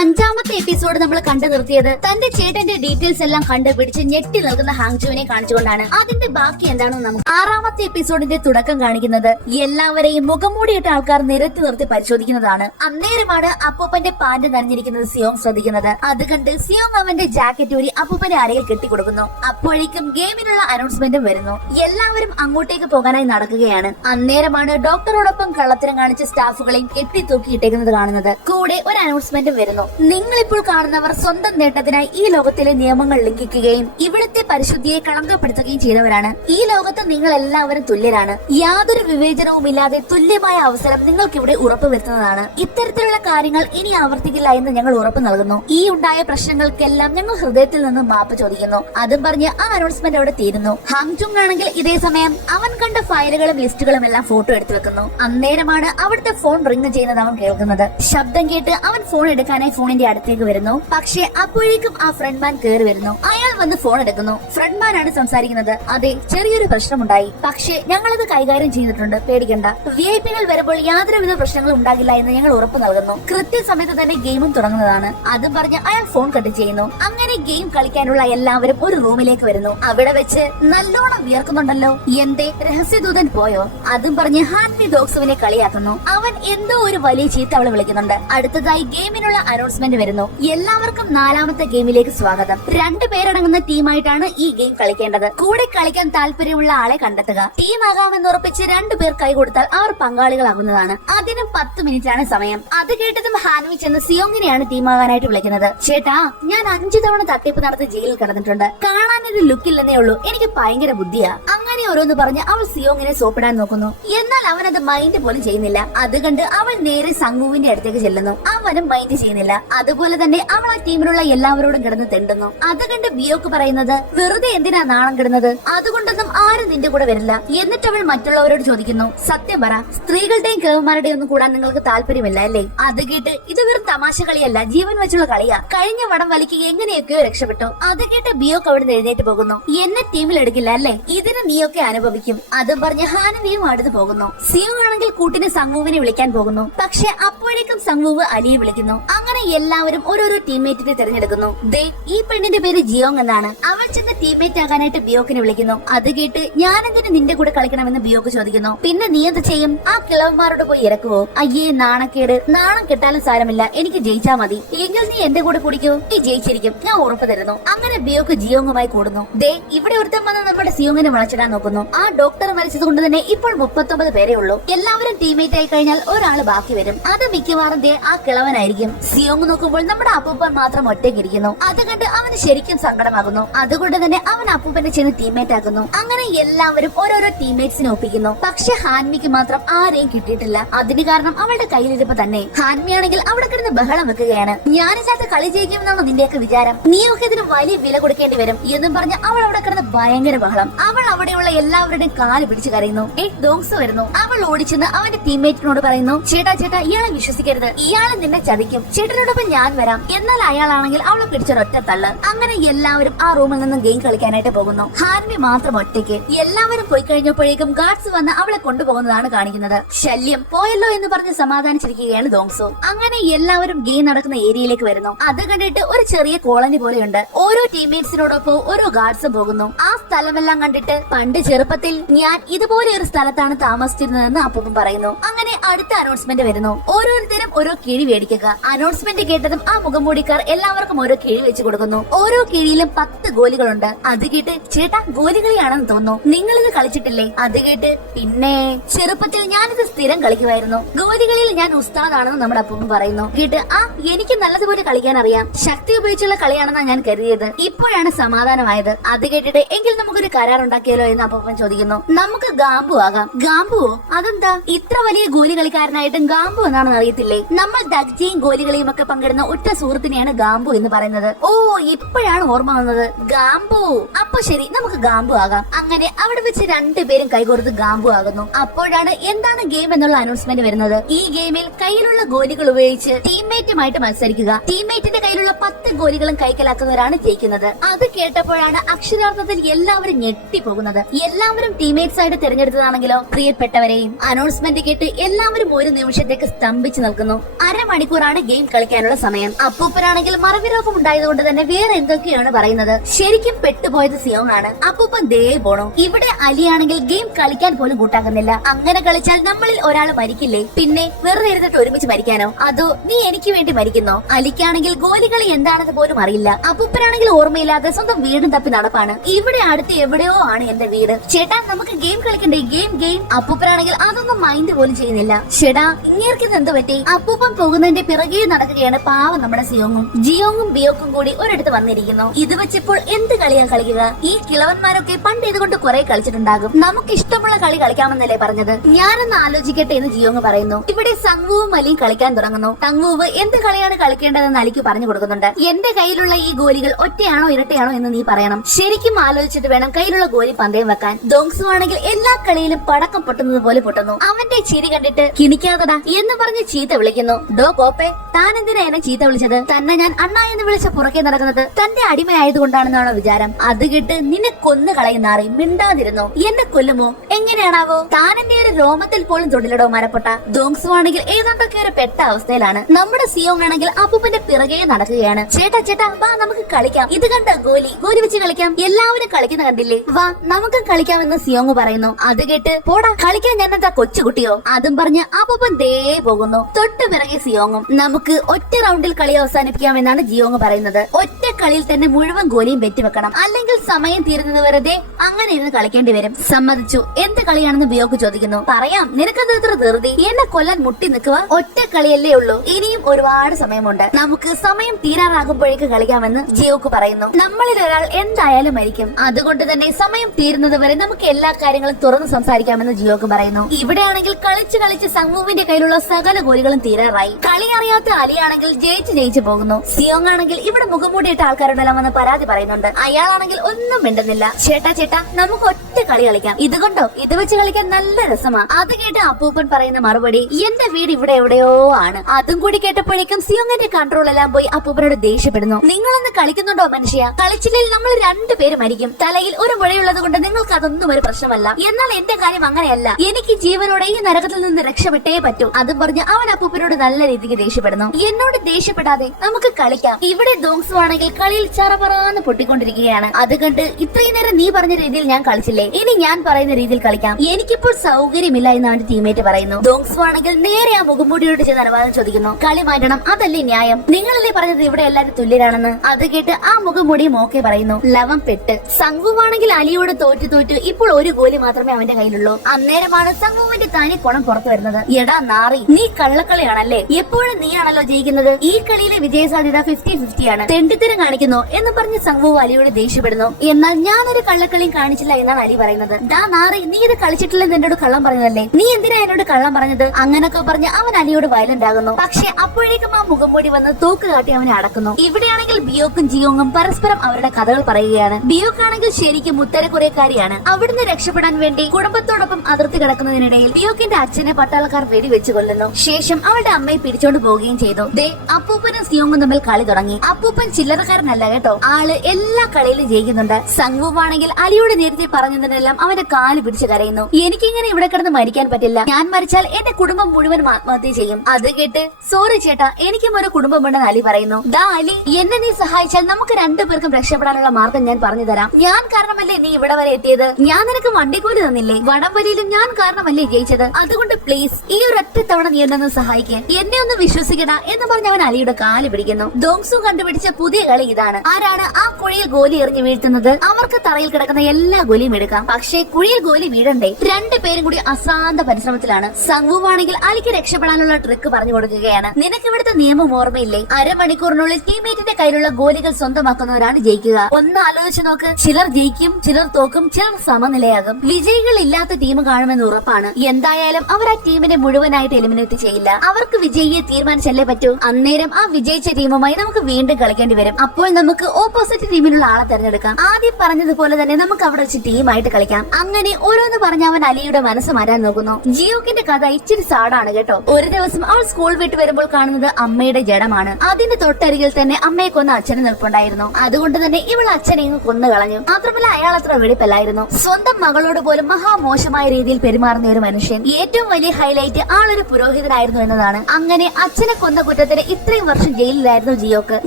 അഞ്ചാമത്തെ എപ്പിസോഡ് നമ്മൾ കണ്ടു നിർത്തിയത് തന്റെ ചേട്ടന്റെ ഡീറ്റെയിൽസ് എല്ലാം കണ്ടുപിടിച്ച് ഞെട്ടി നിൽക്കുന്ന ഹാങ്ജുവിനെ കാണിച്ചുകൊണ്ടാണ്. അതിന്റെ ബാക്കി എന്താണെന്ന് നമുക്ക് ആറാമത്തെ എപ്പിസോഡിന്റെ തുടക്കം കാണിക്കുന്നത് എല്ലാവരെയും മുഖംമൂടിയിട്ട ആൾക്കാർ നിരത്തി നിർത്തി പരിശോധിക്കുന്നതാണ്. അന്നേരമാണ് അപ്പൂപ്പന്റെ പാന്റ് നനഞ്ഞിരിക്കുന്നത് സിയോങ് ശ്രദ്ധിക്കുന്നത്. അത് കണ്ട് സിയോങ് അവന്റെ ജാക്കറ്റ് ഊരി അപ്പൂപ്പന്റെ അരയിൽ കെട്ടിക്കൊടുക്കുന്നു. അപ്പോഴേക്കും ഗെയിമിനുള്ള അനൗൺസ്മെന്റും വരുന്നു. എല്ലാവരും അങ്ങോട്ടേക്ക് പോകാനായി നടക്കുകയാണ്. അന്നേരമാണ് ഡോക്ടറോടൊപ്പം കള്ളത്തരം കാണിച്ച് സ്റ്റാഫുകളെയും കെട്ടി തൂക്കിയിട്ടേക്കുന്നത് കാണുന്നത്. കൂടെ ഒരു അനൗൺസ്മെന്റും വരുന്നു. നിങ്ങളിപ്പോൾ കാണുന്നവർ സ്വന്തം നേട്ടത്തിനായി ഈ ലോകത്തിലെ നിയമങ്ങൾ ലംഘിക്കുകയും ഇവിടുത്തെ പരിശുദ്ധിയെ കളങ്കപ്പെടുത്തുകയും ചെയ്തവരാണ്. ഈ ലോകത്ത് നിങ്ങൾ എല്ലാവരും തുല്യരാണ്. യാതൊരു വിവേചനവും ഇല്ലാതെ തുല്യമായ അവസരം നിങ്ങൾക്ക് ഇവിടെ ഉറപ്പുവരുത്തുന്നതാണ്. ഇത്തരത്തിലുള്ള കാര്യങ്ങൾ ഇനി ആവർത്തിക്കില്ല എന്ന് ഞങ്ങൾ ഉറപ്പു നൽകുന്നു. ഈ ഉണ്ടായ പ്രശ്നങ്ങൾക്കെല്ലാം ഞങ്ങൾ ഹൃദയത്തിൽ നിന്ന് മാപ്പ് ചോദിക്കുന്നു. അതും പറഞ്ഞ് ആ അനൗൺസ്മെന്റ് അവിടെ തീരുന്നു. ഹാങ്ജുങ് ആണെങ്കിൽ ഇതേ സമയം അവൻ കണ്ട ഫയലുകളും ലിസ്റ്റുകളും എല്ലാം ഫോട്ടോ എടുത്തു വെക്കുന്നു. അന്നേരമാണ് അവിടുത്തെ ഫോൺ റിംഗ് ചെയ്യുന്നത് അവൻ കേൾക്കുന്നത്. ശബ്ദം കേട്ട് അവൻ ഫോൺ എടുക്കാനായി ഫോണിന്റെ അടുത്തേക്ക് വരുന്നു. പക്ഷെ അപ്പോഴേക്കും ആ ഫ്രണ്ട്മാൻ കയറി വരുന്നു. അയാൾ വന്ന് ഫോൺ എടുക്കുന്നു. ഫ്രണ്ട്മാനാണ് സംസാരിക്കുന്നത്. അതെ, ചെറിയൊരു പ്രശ്നമുണ്ടായി, പക്ഷെ ഞങ്ങളത് കൈകാര്യം ചെയ്തിട്ടുണ്ട്, പേടിക്കണ്ട. വിഐപികൾ വരുമ്പോൾ യാതൊരുവിധ പ്രശ്നങ്ങളും ഉണ്ടാകില്ല എന്ന് ഞങ്ങൾ ഉറപ്പു നൽകുന്നു. കൃത്യസമയത്ത് തന്നെ ഗെയിമും തുടങ്ങുന്നതാണ്. അതും പറഞ്ഞ് അയാൾ ഫോൺ കട്ട് ചെയ്യുന്നു. അങ്ങനെ ഗെയിം കളിക്കാനുള്ള എല്ലാവരും ഒരു റൂമിലേക്ക് വരുന്നു. അവിടെ വെച്ച് നല്ലോണം വിയർക്കുന്നുണ്ടല്ലോ. എന്തേ രഹസ്യദൂതൻ പോയോ? അതും പറഞ്ഞ് ഹാൻമി ഡോക്സുവിനെ കളിയാക്കുന്നു. അവൻ എന്തോ ഒരു വലിയ ചീത്ത അവളെ വിളിക്കുന്നുണ്ട്. അടുത്തതായി ഗെയിമിനുള്ള അനൗൺസ്മെന്റ് വരുന്നു. എല്ലാവർക്കും നാലാമത്തെ ഗെയിമിലേക്ക് സ്വാഗതം. 2 പേരടങ്ങുന്ന ടീമായിട്ടാണ് ഈ ഗെയിം കളിക്കേണ്ടത്. കൂടെ കളിക്കാൻ താല്പര്യമുള്ള ആളെ കണ്ടെത്തുക. ടീം ആകാമെന്ന് ഉറപ്പിച്ച് 2 പേർ കൈ കൊടുത്താൽ അവർ പങ്കാളികളാകുന്നതാണ്. അതിന് 10 മിനിറ്റാണ് സമയം. അത് കേട്ടതും ഹാൻവി ചെന്ന് സിയോങ്ങിനെയാണ് ടീമാകാനായിട്ട് വിളിക്കുന്നത്. ചേട്ടാ, ഞാൻ 5 തവണ തട്ടിപ്പ് നടത്തി ജയിലിൽ കിടന്നിട്ടുണ്ട്. കാണാനൊരു ലുക്കില്ലെന്നേ ഉള്ളൂ, എനിക്ക് ഭയങ്കര ബുദ്ധിയാ. അങ്ങനെ ഓരോന്ന് പറഞ്ഞ് അവൾ സിയോങ്ങിനെ സോപ്പിടാൻ നോക്കുന്നു. എന്നാൽ അവൻ അത് മൈൻഡ് പോലും ചെയ്യുന്നില്ല. അത് കണ്ട് അവൾ നേരെ സംഗുവിന്റെ അടുത്തേക്ക് ചെല്ലുന്നു. അവനും മൈൻഡ് ചെയ്യുന്നില്ല. അതുപോലെ തന്നെ അവൾ ആ ടീമിലുള്ള എല്ലാവരോടും കിടന്ന് തെണ്ടുന്നു. അത് കണ്ട് ബിയോക്ക് പറയുന്നത്, വെറുതെ എന്തിനാ നാണം കിടന്നത്? അതുകൊണ്ടൊന്നും ആരും നിന്റെ കൂടെ വരില്ല. എന്നിട്ട് അവൾ മറ്റുള്ളവരോട് ചോദിക്കുന്നു, സത്യം പറ, സ്ത്രീകളുടെയും കിഴവന്മാരുടെയും ഒന്നും കൂടാൻ നിങ്ങൾക്ക് താല്പര്യമില്ല അല്ലേ? അത് കേട്ട് ഇത് വെറും തമാശ കളിയല്ല, ജീവൻ വെച്ചുള്ള കളിയാ. കഴിഞ്ഞ വടം വലിക്ക് എങ്ങനെയൊക്കെയോ രക്ഷപ്പെട്ടു. അത് കേട്ട് ബിയോക്ക് അവിടുന്ന് എഴുന്നേറ്റ് പോകുന്നു. എന്നെ ടീമിൽ എടുക്കില്ല അല്ലേ? ഇതിന് നീയൊക്കെ അനുഭവിക്കും. അതും പറഞ്ഞ് ഹാനവിയും അടുത്ത് പോകുന്നു. സിയോ ആണെങ്കിൽ കൂട്ടിന് സംഗുവിനെ വിളിക്കാൻ പോകുന്നു. പക്ഷെ അപ്പോഴേക്കും സംഗുവ് അലിയെ വിളിക്കുന്നു. അങ്ങനെ എല്ലാവരും ഓരോരോ ടീംമേറ്റിനെ തിരഞ്ഞെടുക്കുന്നു. ദേ, ഈ പെണ്ണിന്റെ പേര് ജിയോങ് എന്നാണ്. അവൾ ചെന്ന് ടീംമേറ്റ് ആകാനായിട്ട് ബിയോക്കിനെ വിളിക്കുന്നു. അത് കേട്ട് ഞാനെന്തിന് നിന്റെ കൂടെ കളിക്കണമെന്ന് ബിയോക്ക് ചോദിക്കുന്നു. പിന്നെ നീ എന്ത് ചെയ്യും? ആ കിളവന്മാരോട് പോയി ഇറക്കുവോ? അയ്യേ, നാണക്കേട്. നാണം കെട്ടാലും സാരമില്ല, എനിക്ക് ജയിച്ചാ മതി. എങ്കിൽ നീ എന്റെ കൂടെ കുടിക്കൂ. നീ ജയിച്ചിരിക്കും, ഞാൻ ഉറപ്പ് തരുന്നു. അങ്ങനെ ബിയോക്ക് ജിയോങ്ങുമായി കൂടുന്നു. ദേ, ഇവിടെ ഒരുത്തം വന്ന് നമ്മുടെ സിയോങ്ങിനെ വളച്ചിടാൻ നോക്കുന്നു. ആ ഡോക്ടർ മരിച്ചത് കൊണ്ട് തന്നെ ഇപ്പോൾ 39 പേരേ ഉള്ളൂ. എല്ലാവരും ടീംമേറ്റ് ആയി കഴിഞ്ഞാൽ ഒരാള് ബാക്കി വരും. അത് മിക്കവാറും ദേ ആ കിളവനായിരിക്കും. സിയോങ് നോക്കുമ്പോൾ നമ്മുടെ അപ്പൂപ്പൻ മാത്രം ഒറ്റയ്ക്കിരിക്കുന്നു. അത് കണ്ട് അവന് ശരിക്കും സങ്കടമാകുന്നു. അതുകൊണ്ട് തന്നെ അവൻ അപ്പൂപ്പനെ ചെന്ന് ടീംമേറ്റ് ആക്കുന്നു. അങ്ങനെ എല്ലാവരും ഓരോരോ ടീംമേറ്റ്സിനെ ഒപ്പിക്കുന്നു. പക്ഷെ ഹാൻമിക്ക് മാത്രം ആരെയും കിട്ടിയിട്ടില്ല. അതിന് കാരണം അവളുടെ കയ്യിലിരിപ്പ് തന്നെ. ഹാൻമി ആണെങ്കിൽ അവിടെ കിടന്ന് ബഹളം വെക്കുകയാണ്. ഞാനില്ലാത്ത കളി ജയിക്കുമെന്നാണ് നിന്റെയൊക്കെ വിചാരം? നീയൊക്കെ ഇതിന് വലിയ വില കൊടുക്കേണ്ടി വരും എന്നും പറഞ്ഞ് അവൾ അവിടെ കിടന്ന് ഭയങ്കര ബഹളം. അവൾ അവിടെയുള്ള എല്ലാവരുടെയും കാല് പിടിച്ച് കരയുന്നു. ഡോങ്സ് വരുന്നു. അവൾ ഓടിച്ചെന്ന് അവന്റെ ടീംമേറ്റിനോട് പറയുന്നു, ചേട്ടാ ചേട്ടാ, ഇയാളെ വിശ്വസിക്കരുത്, ഇയാളെ നിന്നെ ചതിക്കും. ചേട്ടനോടൊപ്പം ഞാൻ വരാം. എന്നാൽ അയാളാണെങ്കിൽ അവളെ പിടിച്ചൊരൊറ്റ തള്ള്. അങ്ങനെ എല്ലാവരും ആ റൂമിൽ നിന്നും ഗെയിം കളിക്കാനായിട്ട് പോകുന്നു. ഹാൻമി മാത്രം ഒറ്റയ്ക്ക്. എല്ലാവരും പോയി കഴിഞ്ഞപ്പോഴേക്കും ഗാർഡ്സ് വന്ന് അവളെ കൊണ്ടുപോകുന്നതാണ് കാണിക്കുന്നത്. ശല്യം പോയല്ലോ എന്ന് പറഞ്ഞ് സമാധാനിച്ചിരിക്കുകയാണ് ദോങ്സോ. അങ്ങനെ എല്ലാവരും ഗെയിം നടക്കുന്ന ഏരിയയിലേക്ക് വരുന്നു. അത് കണ്ടിട്ട് ഒരു ചെറിയ കോളനി പോലെയുണ്ട്. ഓരോ ടീംമേറ്റ്സിനോടൊപ്പം ഓരോ ഗാർഡ്സും പോകുന്നു. ആ സ്ഥലമെല്ലാം കണ്ടിട്ട് പണ്ട് ചെറുപ്പത്തിൽ ഞാൻ ഇതുപോലെ ഒരു സ്ഥലത്താണ് താമസിച്ചിരുന്നതെന്ന് അപ്പൂപ്പൻ പറയുന്നു. അങ്ങനെ അടുത്ത അനൗൺസ്മെന്റ് വരുന്നു. ഓരോരുത്തരും ഓരോ കിഴി മേടിക്കുക. അനൗൺസ്മെന്റ് കേട്ടതും ആ മുഖംമൂടിക്കാർ എല്ലാവർക്കും ഓരോ കിഴി വെച്ച് കൊടുക്കുന്നു. ഓരോ കിഴിയിലും 10 ഗോലികളുണ്ട്. അത് കേട്ട്, ചേട്ടാ ഗോലികളിയാണെന്ന് തോന്നുന്നു, നിങ്ങളിത് കളിച്ചിട്ടില്ലേ? അത് കേട്ട്, പിന്നെ ചെറുപ്പത്തിൽ ഞാനിത് സ്ഥിരം കളിക്കുമായിരുന്നു. ഗോലികളിൽ ഞാൻ ഉസ്താദാണെന്ന് നമ്മുടെ അപ്പൂപ്പൻ പറയുന്നു. കേട്ട്, ആ എനിക്ക് നല്ലതുപോലെ കളിക്കാൻ അറിയാം, ശക്തി ഉപയോഗിച്ചുള്ള കളിയാണെന്നാണ് ഞാൻ കരുതിയത്. ഇപ്പോഴാണ് സമാധാനമായത്. അത് കേട്ടിട്ട്, എങ്കിൽ നമുക്കൊരു കരാർ ഉണ്ടാക്കിയാലോ എന്ന് അപ്പൂപ്പൻ ചോദിക്കുന്നു. നമുക്ക് ഗാംബു ആകാം. ഗാംബുവോ? അതെന്താ? ഇത്ര വലിയ ഗോലി കളിക്കാരനായിട്ടും ഗാംബു എന്നാണെന്ന് അറിയത്തില്ലേ? നമ്മൾ ദഗ്ജിയും ഗോലികളെയും ഒക്കെ പങ്കിടുന്ന ഒറ്റ സുഹൃത്തിനെയാണ് ഗാംബു എന്ന് പറയുന്നത്. ഓ, ഇപ്പോഴാണ് ഓർമ്മ വന്നത്. ഗാംബു. അപ്പൊ ശരി, നമുക്ക് ഗാംബു ആകാം. അങ്ങനെ അവിടെ വെച്ച് 2 പേരും കൈകോർത്ത് ഗാംബു ആകുന്നു. അപ്പോഴാണ് എന്താണ് ഗെയിം എന്നുള്ള അനൗൺസ്മെന്റ് വരുന്നത്. ഈ ഗെയിമിൽ കയ്യിലുള്ള ഗോലികൾ ഉപയോഗിച്ച് ടീംമേറ്റുമായിട്ട് മത്സരിക്കുക. ടീംമേറ്റിന്റെ കയ്യിലുള്ള 10 ഗോലികളും കൈക്കലാക്കുന്നവരാണ് ജയിക്കുന്നത്. അത് കേട്ടപ്പോഴാണ് അക്ഷരാർത്ഥത്തിൽ എല്ലാവരും ഞെട്ടിപ്പോകുന്നത്. എല്ലാവരും ടീംമേറ്റ്സ് ആയിട്ട് തിരഞ്ഞെടുത്തതാണെങ്കിലോ പ്രിയപ്പെട്ടവരെയും. അനൗൺസ്മെന്റ് കേട്ട് എല്ലാ എല്ലാവരും ഒരു നിമിഷത്തേക്ക് സ്തംഭിച്ചു നിൽക്കുന്നു. അരമണിക്കൂറാണ് ഗെയിം കളിക്കാനുള്ള സമയം. അപ്പൂപ്പനാണെങ്കിൽ മറവിരോഗം ഉണ്ടായതുകൊണ്ട് തന്നെ വേറെ എന്തൊക്കെയാണ് പറയുന്നത്. ശരിക്കും പെട്ടുപോയത് സിയോങ് ആണ്. അപ്പൂപ്പൻ ദേ പോണു. ഇവിടെ അലിയാണെങ്കിൽ ഗെയിം കളിക്കാൻ പോലും കൂട്ടാക്കുന്നില്ല. അങ്ങനെ കളിച്ചാൽ നമ്മളിൽ ഒരാൾ മരിക്കില്ലേ? പിന്നെ വെറുതെ ഇരുന്നിട്ട് ഒരുമിച്ച് മരിക്കാനോ? അതോ നീ എനിക്ക് വേണ്ടി മരിക്കുന്നോ? അലിക്കാണെങ്കിൽ ഗോലികളി എന്താണെന്ന് പോലും അറിയില്ല. അപ്പൂപ്പനാണെങ്കിൽ ഓർമ്മയില്ലാതെ സ്വന്തം വീടും തപ്പി നടപ്പാണ്. ഇവിടെ അടുത്ത് എവിടെയോ ആണ് എന്റെ വീട്. ചേട്ടാ നമുക്ക് ഗെയിം കളിക്കണ്ടേ? ഗെയിം. അപ്പൂപ്പനാണെങ്കിൽ അതൊന്നും മൈൻഡ് പോലും ചെയ്യുന്നില്ല. ചേട്ടാ ഇങ്ങേർക്ക് എന്ത് പറ്റി? അപ്പൂപ്പൻ പോകുന്നതിന്റെ പിറകെ നടക്കുകയാണ് പാവം നമ്മുടെ സിയോങ്ങും. ജിയോങ്ങും ബിയോക്കും കൂടി ഒരിടത്ത് വന്നിരിക്കുന്നു. ഇത് വെച്ചപ്പോൾ എന്ത് കളിയാ കളിക്കുക? ഈ കിളവന്മാരൊക്കെ പണ്ട് ഇതുകൊണ്ട് കുറെ കളിച്ചിട്ടുണ്ടാകും. നമുക്ക് ഇഷ്ടമുള്ള കളി കളിക്കാമെന്നല്ലേ പറഞ്ഞത്? ഞാനൊന്ന് ആലോചിക്കട്ടെ എന്ന് ജിയോങ് പറയുന്നു. ഇവിടെ സംഗുവും അലിയും കളിക്കാൻ തുടങ്ങുന്നു. തങ്വുവ് എന്ത് കളിയാണ് കളിക്കേണ്ടതെന്ന് അലിക്ക് പറഞ്ഞു കൊടുക്കുന്നുണ്ട്. എന്റെ കയ്യിലുള്ള ഈ ഗോലികൾ ഒറ്റയാണോ ഇരട്ടയാണോ എന്ന് നീ പറയണം. ശരിക്കും ആലോചിച്ചിട്ട് വേണം കയ്യിലുള്ള ഗോലി പന്തയം വെക്കാൻ. ദോങ്സു ആണെങ്കിൽ എല്ലാ കളിയിലും പടക്കം പൊട്ടുന്നത് പോലെ പൊട്ടുന്നു. അവന്റെ ചിരി കണ്ടിട്ട് കിണിക്കാതടാ എന്ന് പറഞ്ഞ് ചീത്ത വിളിക്കുന്നു. ഡോ കോപ്പെ, താൻ എന്തിനാ എന്നെ ചീത്ത വിളിച്ചത്? തന്നെ ഞാൻ അണ്ണ എന്ന് വിളിച്ച പുറകെ നടക്കുന്നത് തന്റെ അടിമയായതുകൊണ്ടാണെന്നാണോ വിചാരം? അത് കേട്ട് നിന്നെ കൊന്നു കളയുന്നാറി മിണ്ടാതിരുന്നു. എന്നെ കൊല്ലുമോ? എങ്ങനെയാണാവോ? താൻ എന്റെ ഒരു രോമത്തിൽ പോലും തൊടിലടോ മരപ്പൊട്ട. ദോങ്സു ആണെങ്കിൽ ഏതാണ്ടൊക്കെ ഒരു പെട്ട അവസ്ഥയിലാണ്. നമ്മുടെ സിയോങ് ആണെങ്കിൽ അപ്പൂപ്പന്റെ പിറകെ നടക്കുകയാണ്. ചേട്ടാ വാ നമുക്ക് കളിക്കാം. ഇത് കണ്ട ഗോലി വെച്ച് കളിക്കാം. എല്ലാവരും കളിക്കുന്ന കണ്ടില്ലേ? വാ നമുക്ക് കളിക്കാമെന്ന് സിയോങ് പറയുന്നു. അത് കേട്ട് പോടാ കളിക്കാൻ ഞാൻ എന്താ കൊച്ചുകുട്ടിയോ? അതും പറഞ്ഞ് അപ്പൂപ്പൻ ദേ പോകുന്നു. തൊട്ടു പിറകെ സിയോങ്ങും. നമുക്ക് ഒറ്റ റൗണ്ടിൽ കളി അവസാനിപ്പിക്കാമെന്നാണ് ജിയോങ് പറയുന്നത്. ഒറ്റ കളിയിൽ തന്നെ മുഴുവൻ ഗോലിയും വെട്ടിവെക്കണം, അല്ലെങ്കിൽ സമയം തീരുന്നത് വെറുതെ അങ്ങനെ ഇരുന്ന് കളിക്കേണ്ടി വരും. സമ്മതിച്ചു. എന്ത് കളിയാണെന്ന് ബിയോക്ക് ചോദിക്കുന്നു. പറയാം, നിനക്കത് എത്ര ധൃതി? എന്നെ കൊല്ലാൻ മുട്ടി നിൽക്കുക. ഒറ്റ കളിയല്ലേ ഉള്ളൂ, ഇനിയും ഒരുപാട് സമയമുണ്ട്. നമുക്ക് സമയം തീരാറാകുമ്പോഴേക്ക് കളിക്കാമെന്ന് ജിയോക്ക് പറയുന്നു. നമ്മളിൽ ഒരാൾ എന്തായാലും മരിക്കും, അതുകൊണ്ട് തന്നെ സമയം തീരുന്നത് വരെ നമുക്ക് എല്ലാ കാര്യങ്ങളും തുറന്ന് സംസാരിക്കാമെന്ന് ജിയോക്ക് പറയുന്നു. ഇവിടെയാണെങ്കിൽ കളിച്ച് സംഗുവിന്റെ കയ്യിലുള്ള സകല ഗോലികളും തീരാറായി. കളി അറിയാത്ത അലിയാണെങ്കിൽ ജയിച്ചു പോകുന്നു. സിയോങ് ആണെങ്കിൽ ഇവിടെ മുഖംമൂടിയിട്ട ആൾക്കാരുടെല്ലാം വന്ന് പരാതി പറയുന്നുണ്ട്. അയാളാണെങ്കിൽ ഒന്നും മിണ്ടുന്നില്ല. ചേട്ടാ നമുക്ക് ഒറ്റ കളി കളിക്കാം. ഇതുകൊണ്ടോ? ഇത് വെച്ച് കളിക്കാൻ നല്ല രസമാ. അത് കേട്ട് അപ്പൂപ്പൻ പറയുന്ന മറുപടി, എന്റെ വീട് ഇവിടെ എവിടെയോ ആണ്. അതും കൂടി കേട്ടപ്പോഴേക്കും സിയോങ്ങിന്റെ കൺട്രോൾ എല്ലാം പോയി അപ്പൂപ്പനോട് ദേഷ്യപ്പെടുന്നു. നിങ്ങളൊന്ന് കളിക്കുന്നുണ്ടോ മനുഷ്യ? കളിച്ചില്ലെങ്കിൽ നമ്മൾ രണ്ടുപേര് മരിക്കും. തലയിൽ ഒരു മുഴയുള്ളത് കൊണ്ട് നിങ്ങൾക്ക് അതൊന്നും ഒരു പ്രശ്നമല്ല. എന്നാൽ എന്റെ കാര്യം അങ്ങനെയല്ല. എനിക്ക് ജീവനോടെ ഈ നരകത്തിൽ നിന്ന് രക്ഷപ്പെട്ടേ പറ്റൂ. അതും പറഞ്ഞ് അവൻ അപ്പൂപ്പനോട് നല്ല രീതിക്ക് ദേഷ്യപ്പെടുന്നു. എന്നോട് ദേഷ്യപ്പെടാതെ നമുക്ക് കളിക്കാം. ഇവിടെ ദോങ്സു ആണെങ്കിൽ കളിയിൽ ചറപറാന്ന് പൊട്ടിക്കൊണ്ടിരിക്കുകയാണ്. അത് കണ്ട് ഇത്രയും നേരം നീ പറഞ്ഞ രീതിയിൽ ഞാൻ കളിച്ചില്ലേ, ഇനി ഞാൻ പറയുന്ന രീതിയിൽ കളിക്കാം. എനിക്കിപ്പോൾ സൗകര്യമില്ല എന്ന് അവന്റെ ടീമേറ്റ് പറയുന്നു. ദോങ്സു ആണെങ്കിൽ നേരെ ആ മുഖംമൂടിയോട് ചെന്ന് അനുവാദം ചോദിക്കുന്നു. കളി മാറ്റണം, അതല്ലേ ന്യായം? നിങ്ങളല്ലേ പറഞ്ഞത് ഇവിടെ എല്ലാവരും തുല്യരാണെന്ന്? അത് കേട്ട് ആ മുഖംമൂടിയും ഓക്കെ പറയുന്നു. ലവം പെട്ട്. സംഗുവാണെങ്കിൽ അലിയോട് തോറ്റു ഇപ്പോൾ ഒരു ഗോലി മാത്രമേ അവന്റെ കയ്യിലുള്ളൂ. അന്നേരമാണ് സംഗുവിന്റെ തനി കുണം പുറത്തു വരുന്നത്. എടാ നാറി, നീ കള്ളക്കളിയാണല്ലേ? എപ്പോഴും നീയാണല്ലോ ജയിക്കുന്നത്. ഈ കളിയിലെ വിജയസാധ്യത 50-50 ആണ്. തെണ്ടിത്തരം കാണിക്കുന്നു എന്ന് പറഞ്ഞ് സംഗു അലിയോട് ദേഷ്യപ്പെടുന്നു. എന്നാൽ ഞാനൊരു കള്ളക്കളിയും കാണിച്ചില്ല എന്നാണ് അലി പറയുന്നത്. ഡാ നാറി, നീ ഇത് കളിച്ചിട്ടില്ലെന്ന് എന്നോട് കള്ളം പറഞ്ഞതല്ലേ? നീ എന്തിനാ എന്നോട് കള്ളം പറഞ്ഞത്? അങ്ങനൊക്കെ പറഞ്ഞ് അവൻ അലിയോട് വയലന്റ് ആകുന്നു. പക്ഷെ അപ്പോഴേക്കും ആ മുഖംമൂടി വന്ന് തോക്ക് കാട്ടി അവനെ അടക്കുന്നു. ഇവിടെയാണെങ്കിൽ ബിയോക്കും ജിയോങ്ങും പരസ്പരം അവരുടെ കഥകൾ പറയുകയാണ്. ബിയോക്ക് ആണെങ്കിൽ ശരിക്കും ഉത്തരകൊറിയക്കാരിയാണ്. അവിടുന്ന് രക്ഷപ്പെടാൻ വേണ്ടി കുടുംബത്തോടൊപ്പം അതിർത്തി കിടക്കുന്നതിനിടയിൽ ബിയോക്കിന്റെ അച്ഛനെ പട്ടാളക്കാർ വെടിവെച്ച് കൊല്ലുന്നു. ശേഷം അവളുടെ അമ്മയെ പിടിച്ചോണ്ട് പോവുകയും ചെയ്തു. ദേ അപ്പൂപ്പനും സിയോങ്ങും തമ്മിൽ കളി തുടങ്ങി. അപ്പൂപ്പൻ ചില്ലറക്കാരനല്ല കേട്ടോ, ആള് എല്ലാ കളിയിലും ജയിക്കുന്നുണ്ട്. സംഗുവാണെങ്കിൽ അലിയോട് നേരത്തെ പറഞ്ഞതിനെല്ലാം അവന്റെ കാല് പിടിച്ച് കരയുന്നു. എനിക്കിങ്ങനെ ഇവിടെ കിടന്ന് മരിക്കാൻ പറ്റില്ല. ഞാൻ മരിച്ചാൽ എന്റെ കുടുംബം മുഴുവൻ ആത്മഹത്യ ചെയ്യും. അത് കേട്ട് സോറി ചേട്ടാ, എനിക്കും ഒരു കുടുംബമുണ്ടെന്ന് അലി പറയുന്നു. ദാ അലി, എന്നെ നീ സഹായിച്ചാൽ നമുക്ക് രണ്ടുപേർക്കും രക്ഷപ്പെടാനുള്ള മാർഗം ഞാൻ പറഞ്ഞു തരാം. ഞാൻ കാരണമല്ലേ നീ ഇവിടെ വരെ എത്തിയത്? ഞാൻ നിനക്ക് വണ്ടിക്കൂലി തന്നില്ലേ? വടംവലിയിലും ഞാൻ കാരണമല്ലേ ജയിച്ചത്? അതുകൊണ്ട് പ്ലീസ് ഈ ഒരൊറ്റ തവണ നീ എന്നെ സഹായിക്കാൻ, എന്നെ ഒന്ന് വിശ്വസിക്കണ എന്ന് പറഞ്ഞ് അവൻ അലിയുടെ കാല് പിടിക്കുന്നു. ദോങ്സു കണ്ടുപിടിച്ച പുതിയ കളി ഇതാണ്. ആരാണ് ആ കുഴിയിൽ ഗോലി എറിഞ്ഞ് വീഴ്ത്തുന്നത് അവർക്ക് തറയിൽ കിടക്കുന്ന എല്ലാ ഗോലിയും എടുക്കാം. പക്ഷേ കുഴിയിൽ ഗോലി വീഴണ്ടേ? രണ്ടുപേരും കൂടി അശ്രാന്ത പരിശ്രമത്തിലാണ്. സംഗുവാണെങ്കിൽ അലിക്ക് രക്ഷപ്പെടാനുള്ള ട്രിക്ക് പറഞ്ഞു കൊടുക്കുകയാണ്. നിനക്ക് ഇവിടുത്തെ നിയമം ഓർമ്മയില്ലേ? അരമണിക്കൂറിനുള്ളിൽ ടീമേറ്റിന്റെ കയ്യിലുള്ള ഗോലികൾ സ്വന്തമാക്കുന്നവരാണ് ജയിക്കുക. ഒന്ന് ആലോചിച്ച് നോക്ക്. ചിലർ ജയിക്കും, ചിലർ തോക്കും, ചിലർ സമനിലയാകും. വിജയികൾ ഇല്ലാത്ത ടീം കാണുമെന്ന് ഉറപ്പാണ്. എന്തായാലും അവർ ആ ടീമിനെ മുഴുവനായിട്ട് എലിമിനേറ്റ് ചെയ്യില്ല. അവർക്ക് വിജയിയെ തീരുമാനിച്ചല്ലേ പറ്റൂ. അന്നേരം ആ വിജയിച്ച ടീമുമായി നമുക്ക് വീണ്ടും കളിക്കേണ്ടി വരും. അപ്പോൾ നമുക്ക് ഓപ്പോസിറ്റ് ടീമിലുള്ള ആളെ തെരഞ്ഞെടുക്കാം. ആദ്യം പറഞ്ഞതുപോലെ തന്നെ നമുക്ക് അവിടെ വെച്ച് ടീമായിട്ട് കളിക്കാം. അങ്ങനെ ഓരോന്ന് പറഞ്ഞ അവൻ അലിയുടെ മനസ്സ് മാറ്റാൻ നോക്കുന്നു. ജിയോക്കിന്റെ കഥ ഇച്ചിരി സാടാണ് കേട്ടോ. ഒരു ദിവസം അവൾ സ്കൂൾ വിട്ട് വരുമ്പോൾ കാണുന്നത് അമ്മയുടെ ജഡമാണ്. അതിന്റെ തൊട്ടരികിൽ തന്നെ അമ്മയെ കൊന്ന അച്ഛനെ നിൽപ്പുണ്ടായിരുന്നു. അതുകൊണ്ട് തന്നെ ഇവൾ അച്ഛനെ ഇങ്ങ് കൊന്നു കളഞ്ഞു. മാത്രമല്ല അയാൾ അത്ര വെടിപ്പല്ലായിരുന്നു. സ്വന്തം മകളോട് പോലും മഹാമോശമായ രീതിയിൽ പെരുമാറുന്ന ഒരു മനുഷ്യൻ. ഏറ്റവും വലിയ ഹൈലൈറ്റ് ആളൊരു പുരോഹിതനായിരുന്നു എന്നതാണ്. അങ്ങനെ അച്ഛനെ കൊന്ന കുറ്റത്തിന് ഇത്രയും വർഷം ജയിലിലായിരുന്നു ജിയോക്ക്.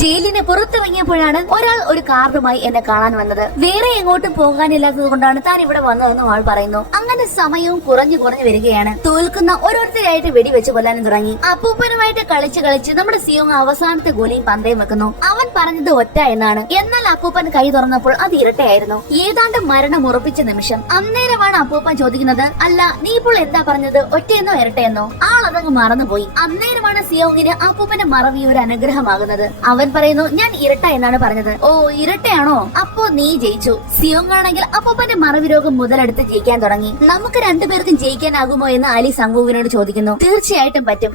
ജയിലിന് പുറത്തിറങ്ങിയപ്പോഴാണ് ഒരാൾ ഒരു കാർഡുമായി എന്നെ കാണാൻ വന്നത്. വേറെ എങ്ങോട്ടും പോകാനില്ലാത്തത് കൊണ്ടാണ് താൻ ഇവിടെ വന്നതെന്നും ആൾ പറയുന്നു. അങ്ങനെ സമയവും കുറഞ്ഞു വരികയാണ്. തോൽക്കുന്ന ഓരോരുത്തരായിട്ട് വെടിവെച്ച് കൊല്ലാനും തുടങ്ങി. അപ്പൂപ്പനുമായിട്ട് കളിച്ച് നമ്മുടെ സിയോങ് അവസാനത്തെ ഗോലിയും പന്തയം വെക്കുന്നു. അവൻ പറഞ്ഞത് ഒറ്റ എന്നാണ്. എന്നാൽ അപ്പൂപ്പൻ കൈ തുറന്നപ്പോൾ അത് ഇരട്ടയായിരുന്നു. ഏതാണ്ട് മരണം ഉറപ്പിച്ച നിമിഷം. അന്നേരമാണ് അപ്പൂപ്പൻ ചോദിക്കുന്നത്, അല്ല നീ ഇപ്പോൾ എന്താ പറഞ്ഞത്, ഒറ്റയെന്നോ ഇരട്ടയെന്നോ? ആളതങ്ങ് മറന്നുപോയി. അന്നേരമാണ് സിയോങ്ങിന് അപ്പൂപ്പന്റെ മറവി ഒരു അനുഗ്രഹമാകുന്നത്. അവൻ പറയുന്നു, ഞാൻ ഇരട്ട എന്നാണ് പറഞ്ഞത്. ഓ ഇരട്ടയാണോ, അപ്പോ നീ ജയിച്ചു. സിയോങ് ആണെങ്കിൽ അപ്പൂപ്പന്റെ മറവി രോഗം മുതലെടുത്ത് ജയിക്കാൻ തുടങ്ങി. നമുക്ക് രണ്ടുപേർക്കും ജയിക്കാനാകുമോ എന്ന് അലി സംഗുവിനോട് ചോദിക്കുന്നു. തീർച്ചയായിട്ടും പറ്റും.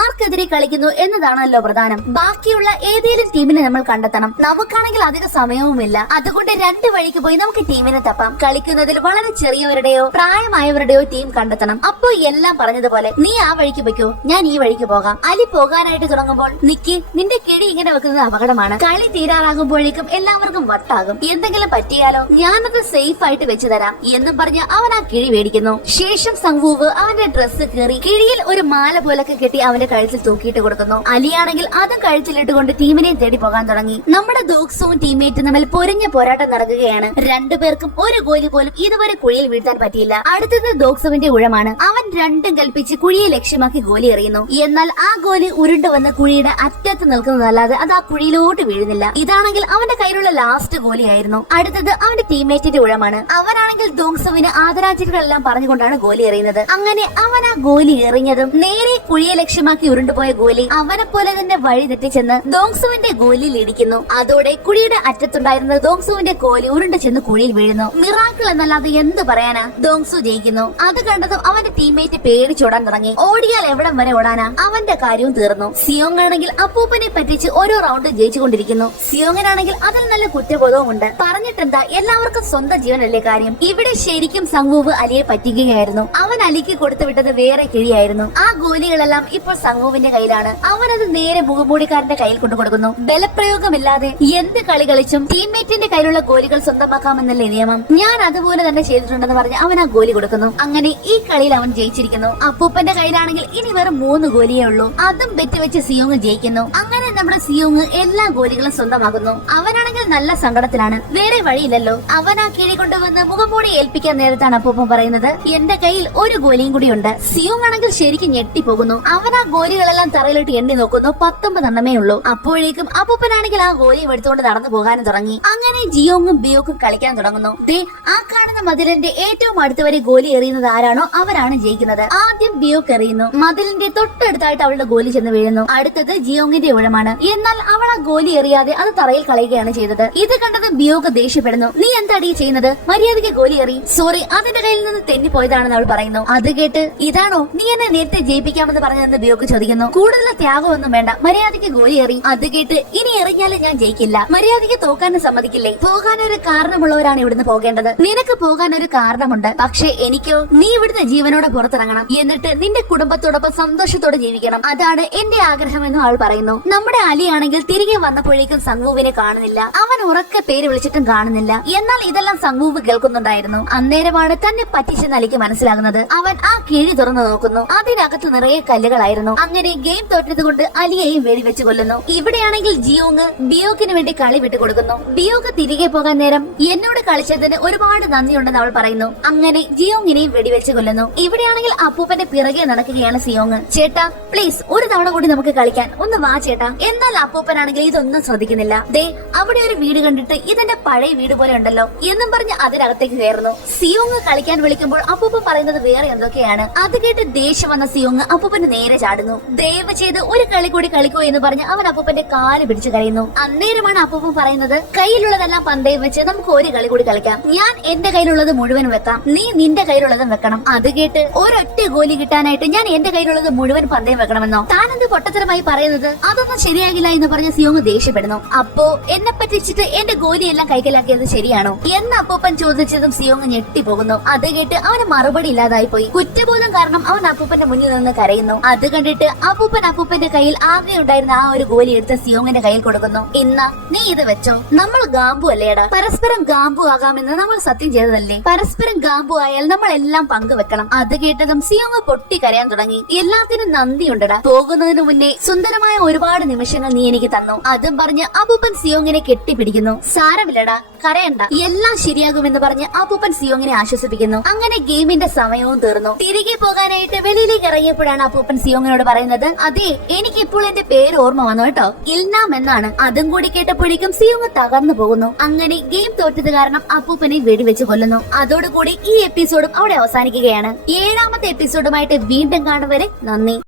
ആർക്കെതിരെ കളിക്കുന്നു എന്നതാണല്ലോ പ്രധാനം. ബാക്കിയുള്ള ഏതെങ്കിലും ടീമിനെ നമ്മൾ കണ്ടെത്തണം. നമുക്കാണെങ്കിൽ അധിക സമയവുമില്ല. അതുകൊണ്ട് രണ്ട് വഴിക്ക് പോയി നമുക്ക് ടീമിനെ തപ്പാം. കളിക്കുന്നതിൽ വളരെ ചെറിയവരുടെയോ പ്രായമായവരുടെയോ ടീം കണ്ടെത്തണം. അപ്പോ എല്ലാം പറഞ്ഞതുപോലെ നീ ആ വഴിക്ക് വെക്കൂ, ഞാൻ ഈ വഴിക്ക് പോകാം. അലി പോകാനായിട്ട് തുടങ്ങുമ്പോൾ, നിക്ക്, നിന്റെ കിഴി ഇങ്ങനെ വെക്കുന്നത് അപകടമാണ്. കളി തീരാറാകുമ്പോഴേക്കും എല്ലാവർക്കും വട്ടാകും. എന്തെങ്കിലും പറ്റിയാലോ, ഞാനത് സേഫ് ആയിട്ട് വെച്ചു തരാം എന്നും പറഞ്ഞ് അവൻ ആ കിഴി മേടിക്കുന്നു. ശേഷം സംവൂവ് അവന്റെ ഡ്രസ്സ് കീറി കിഴിയിൽ ഒരു മാല പോലൊക്കെ കെട്ടി അവന്റെ കഴുത്തിൽ തൂക്കിയിട്ട് കൊടുക്കുന്നു. അലിയാണെങ്കിൽ അതും കഴുത്തിലിട്ടുകൊണ്ട് ടീമിനെ തേടി പോകാൻ തുടങ്ങി. നമ്മുടെ ദോക്സുവും ടീംമേറ്റും തമ്മിൽ പൊരിഞ്ഞ പോരാട്ടം നടക്കുകയാണ്. രണ്ടുപേർക്കും ഒരു ഗോലി പോലും ഇതുവരെ കുഴിയിൽ വീഴ്ത്താൻ പറ്റിയില്ല. അടുത്തത് ദോക്സുവിന്റെ ഊഴമാണ്. അവൻ രണ്ടും കൽപ്പിച്ച് കുഴിയെ ലക്ഷ്യമാക്കി ഗോലി എറിയുന്നു. എന്നാൽ ആ ഗോലി ഉരുണ്ടു വന്ന് കുഴിയുടെ അറ്റത്ത് നിൽക്കുന്നതല്ലാതെ അത് ആ കുഴിയിലോട്ട് വീഴുന്നില്ല. ഇതാണെങ്കിൽ അവന്റെ കയ്യിലുള്ള ലാസ്റ്റ് ഗോലിയായിരുന്നു. അടുത്തത് അവന്റെ ടീംമേറ്റിന്റെ ഊഴമാണ്. അവനാണെങ്കിൽ ദോങ്സുവിന് ആദരാഞ്ജലികളെല്ലാം പറഞ്ഞുകൊണ്ടാണ് ഗോലി എറിയുന്നത്. അങ്ങനെ അവൻ ആ ഗോലി എറിഞ്ഞതും നേരെ കുഴിയെ ലക്ഷ്യമാക്കി ഉരുണ്ടുപോയ ഗോലി അവനെ പോലെ തന്നെ വഴി തെറ്റിച്ചെന്ന് ദോങ്സുവിന്റെ ഗോലിയിൽ ഇടിക്കുന്നു. അതോടെ കുഴിയുടെ അറ്റത്തുണ്ടായിരുന്ന ദോങ്സുവിന്റെ ഗോലി ഉരുണ്ട് ചെന്ന് കുഴിയിൽ വീഴുന്നു. മിറാക്കിൾ എന്നല്ലാതെ എന്ത് പറയാനാ, ദോങ്സു ജയിക്കുന്നു. അത് കണ്ടതും അവന്റെ ടീംമേറ്റ് പേടിച്ചോടാൻ തുടങ്ങി. ഓടിയാൽ എവിടം വരെ ഓടാനാ, അവന്റെ കാര്യവും തീർന്നു. സിയോങ് ആണെങ്കിൽ അപ്പൂപ്പനെ പറ്റിച്ച് ഓരോ റൗണ്ട് ജയിച്ചുകൊണ്ടിരിക്കുന്നു. സിയോങ്ങിനാണെങ്കിൽ അതിൽ നല്ല കുറ്റബോധവും ഉണ്ട്. പറഞ്ഞിട്ടെന്താ, എല്ലാവർക്കും സ്വന്തം ജീവനല്ലേ കാര്യം. ഇവിടെ ശരിക്കും സംവൂവ് അലിയെ പറ്റിക്കുകയായിരുന്നു. അവൻ അലിക്ക് കൊടുത്തു വിട്ടത് വേറെ കിഴിയായിരുന്നു. ആ ഗോലികളെല്ലാം ഇപ്പോൾ സംവൂവിന്റെ കയ്യിലാണ്. അവനത് നേരെ മുഖംമൂടിക്കാരന്റെ കയ്യിൽ കൊണ്ടു കൊടുക്കുന്നു. ബലപ്രയോഗമില്ലാതെ എന്ത് കളി കളിച്ചും ടീംമേറ്റിന്റെ കയ്യിലുള്ള ഗോലികൾ സ്വന്തമാക്കാമെന്നല്ലേ നിയമം. ഞാൻ അതുപോലെ തന്നെ ചെയ്തിട്ടുണ്ടെന്ന് പറഞ്ഞ് അവൻ ആ ഗോലി കൊടുക്കുന്നു. അങ്ങനെ ഈ കളിയിൽ അവൻ ജയിച്ചിരിക്കുന്നു. അപ്പൂപ്പന്റെ കയ്യിലാണെങ്കിൽ ഇനി വെറും 3 ഗോലിയേ ഉള്ളൂ. അതും ബെറ്റ് വെച്ച് സിയോങ് ജയിക്കുന്നു. അങ്ങനെ നമ്മുടെ സിയോങ് എല്ലാ ഗോലികളും സ്വന്തമാകുന്നു. അവനാണെങ്കിൽ നല്ല സങ്കടത്തിലാണ്. വേറെ വഴിയില്ലല്ലോ. അവൻ ആ കിഴി കൊണ്ടുവന്ന് മുഖംമൂടി ഏൽപ്പിക്കാൻ നേരത്താണ് അപ്പൂപ്പൻ പറയുന്നത്, എന്റെ കയ്യിൽ ഒരു ഗോലിയും കൂടിയുണ്ട്. സിയോങ് ആണെങ്കിൽ ശരിക്കും ഞെട്ടിപ്പോകുന്നു. അവൻ ആ ഗോലികളെല്ലാം തറയിലിട്ട് എണ്ണി നോക്കുന്നു. 19 എണ്ണമേ ഉള്ളൂ. അപ്പോഴേക്കും അപ്പൂപ്പനാണെങ്കിൽ ആ ഗോലിയും എടുത്തുകൊണ്ട് നടന്നു പോകാനും തുടങ്ങി. അങ്ങനെ ജിയോങ്ങും ബിയോക്കും കളിക്കാൻ തുടങ്ങുന്നു. ദേ ആ കാണുന്ന മതിലിന്റെ ഏറ്റവും അടുത്തുവരെ ഗോലി എറിയുന്നത് ആരാണോ അവരാണ് ജയിക്കുന്നത്. ആദ്യം ബിയോക്ക് എറിയുന്നു. മതിലിന്റെ തൊട്ടടുത്തായിട്ട് അവളുടെ ഗോലി ചെന്ന് വീഴുന്നു. അടുത്തത് ജിയോങ്ങിന്റെ ഊഴമാണ്. എന്നാൽ അവൾ ആ ഗോലി എറിയാതെ അത് തറയിൽ കളയുകയാണ് ചെയ്തത്. ഇത് കണ്ടത് ബിയോക്ക് ദേഷ്യപ്പെടുന്നു. നീ എന്താടി ചെയ്യുന്നത്, മര്യാദയ്ക്ക് ഗോലി എറി. സോറി, അതിന്റെ കയ്യിൽ നിന്ന് തെന്നിപ്പോയതാണെന്ന് അവൾ പറയുന്നു. അത് കേട്ട്, ഇതാണോ നീ എന്നെ നേരത്തെ ജയിപ്പിക്കാമെന്ന് പറഞ്ഞതെന്ന് ബിയോക്ക് ചോദിക്കുന്നു. കൂടുതൽ ത്യാഗമൊന്നും വേണ്ട, മര്യാദയ്ക്ക് ഗോലി എറി. അത് കേട്ട്, ഇനി എറിഞ്ഞാലും ഞാൻ ജയിക്കില്ല, മര്യാദയ്ക്ക് തോക്കാനും സമ്മതിക്കില്ലേ. പോകാൻ ഒരു കാരണമുള്ളവരാണ് ഇവിടുന്ന് പോകേണ്ടത്. നിനക്ക് പോകാൻ ഒരു കാരണമുണ്ട്, പക്ഷെ എനിക്കോ, നീ ഇവിടുന്ന് ജീവനോടെ പുറത്തിറങ്ങണം. എന്നിട്ട് നിന്റെ കുടുംബത്തോടൊപ്പം സന്തോഷത്തോടെ ജീവിക്കണം. അതാണ് എന്റെ ആഗ്രഹമെന്നും അവൾ പറയുന്നു. നമ്മുടെ അലിയാണെങ്കിൽ തിരികെ വന്നപ്പോഴേക്കും സംഗൂവിനെ കാണുന്നില്ല. അവൻ ഉറക്കെ പേര് വിളിച്ചിട്ടും കാണുന്നില്ല. എന്നാൽ ഇതെല്ലാം സംഗൂവ് കേൾക്കുന്നുണ്ടായിരുന്നു. അന്നേരമാണ് തന്നെ പറ്റിച്ചെന്ന് അലിക്ക് മനസ്സിലാകുന്നത്. അവൻ ആ കിഴി തുറന്നു നോക്കുന്നു. അതിനകത്ത് നിറയെ കല്ലുകളായിരുന്നു. അങ്ങനെ ഗെയിം തോറ്റത് കൊണ്ട് അലിയെയും വെടിവെച്ച് കൊല്ലുന്നു. ഇവിടെയാണെങ്കിൽ ജിയോങ് ബിയോക്കിന് വേണ്ടി കളി വിട്ടുകൊടുക്കുന്നു. ബിയോക്ക് തിരികെ പോകാൻ നേരം എന്നോട് കളിച്ചതിന് ഒരുപാട് നന്ദിയുണ്ടെന്ന് അവൾ പറയുന്നു. അങ്ങനെ ജിയോങ്ങിനെയും വെടിവെച്ച് കൊല്ലുന്നു. ഇവിടെയാണെങ്കിൽ അപ്പൂപ്പന്റെ പിറകെ നടക്കുകയാണ് സിയോങ്. ചേട്ടാ പ്ലീസ് ഒരു തവണ കൂടി നമുക്ക് കളിക്കാൻ, ഒന്ന് വാ ചേട്ടാ. എന്നാൽ അപ്പൂപ്പനാണെങ്കിൽ ഇതൊന്നും ശ്രദ്ധിക്കുന്നില്ല. ദേ അവിടെ ഒരു വീട് കണ്ടിട്ട് ഇതെന്റെ പഴയ വീട് പോലെ ഉണ്ടല്ലോ എന്നും പറഞ്ഞ് അതിനകത്തേക്ക് കയറുന്നു. സിയോങ് കളിക്കാൻ വിളിക്കുമ്പോൾ അപ്പൂപ്പ പറയുന്നത് വേറെ എന്തൊക്കെയാണ്. അത് കേട്ട് ദേഷ്യം വന്ന സിയോങ് അപ്പൂപ്പന് നേരെ ചാടുന്നു. ദയവ് ചെയ്ത് ഒരു കളി കൂടി കളിക്കൂ എന്ന് പറഞ്ഞ് അവൻ അപ്പൂപ്പന്റെ കാല് പിടിച്ചു കരയുന്നു. അന്നേരമാണ് അപ്പൂപ്പൻ പറയുന്നത്, കയ്യിലുള്ളതെല്ലാം പന്തയം വെച്ച് നമുക്ക് ഒരു കളി കൂടി കളിക്കാം. ഞാൻ എന്റെ കയ്യിലുള്ളത് മുഴുവൻ വെക്കാം, നീ നിന്റെ കയ്യിലുള്ളതും വെക്കണം. അത് കേട്ട്, ഒരൊറ്റ ഗോലി കിട്ടാനായിട്ട് ഞാൻ എന്റെ കയ്യിലുള്ളത് മുഴുവൻ പന്തയം വെക്കണമെന്നോ? താനെന്ത് പൊട്ടത്തരമായി പറയുന്നത്? അതൊന്നും ശരിയാകില്ല എന്ന് പറഞ്ഞ സിയോങ് ദേഷ്യപ്പെടുന്നു. അപ്പോ എന്നെ പറ്റിച്ചിട്ട് എന്റെ ഗോലിയെല്ലാം കൈക്കലാക്കിയത് ശരിയാണോ എന്ന് അപ്പൂപ്പൻ ചോദിച്ചതും സിയോങ് ഞെട്ടിപ്പോകുന്നു. അത് കേട്ട് അവന് മറുപടി ഇല്ലാതായി പോയി. കുറ്റബോധം കാരണം അവൻ അപ്പൂപ്പന്റെ മുന്നിൽ നിന്ന് കരയുന്നു. അത് കണ്ടിട്ട് അപ്പൂപ്പന്റെ കയ്യിൽ ആകെ ഉണ്ടായിരുന്ന ആ ഒരു ഗോലി എടുത്ത് സിയോങ്ങിന്റെ കയ്യിൽ കൊടുക്കുന്നു. ഇന്നാ നീ ഇത് വെച്ചോ, നമ്മൾ ഗാംബു അല്ലേടാ, പരസ്പരം ഗാംബു ആകാമെന്ന് നമ്മൾ സത്യം ചെയ്തതല്ലേ, പരസ്പരം ഗാംബു ആയാൽ നമ്മൾ എല്ലാം പങ്കുവെക്കണം. അത് കേട്ടതും സിയോങ് പൊട്ടി കരയാൻ തുടങ്ങി. എല്ലാത്തിനും നന്ദിയുണ്ടടാ, പോകുന്നതിന് മുന്നേ സുന്ദരമായ ഒരുപാട് നിമിഷങ്ങൾ നീ എനിക്ക് തന്നു. അതും പറഞ്ഞ് അപ്പൂപ്പൻ സിയോങ്ങിനെ കെട്ടിപ്പിടിക്കുന്നു. സാരമില്ലടാ, കരയണ്ട, എല്ലാം ശരിയാകുമെന്ന് പറഞ്ഞ് അപ്പൂപ്പൻ സിയോങ്ങിനെ ആശ്വസിപ്പിക്കുന്നു. അങ്ങനെ ഗെയിമിന്റെ സമയവും തീർന്നു. തിരികെ പോകാനായിട്ട് വെളിയിലേക്ക് ഇറങ്ങിയപ്പോഴാണ് അപ്പൂപ്പൻ സിയോങ്ങിനോട് പറയുന്നത്, അതെ എനിക്കിപ്പോൾ എന്റെ പേര് ഓർമ്മ വന്നു കേട്ടോ, ഇൽനാം എന്നാണ്. അതും കൂടി കേട്ടപ്പോഴേക്കും സിയോങ് തകർന്നു പോകുന്നു. അങ്ങനെ ഗെയിം തോറ്റത് കാരണം അപ്പൂപ്പനെ വെടിവെച്ച് കൊല്ലുന്നു. അതോടുകൂടി ഈ എപ്പിസോഡും അവിടെ അവസാനിക്കുകയാണ്. 7ാമത്തെ എപ്പിസോഡുമായിട്ട് വീണ്ടും കാണും വരെ നന്ദി.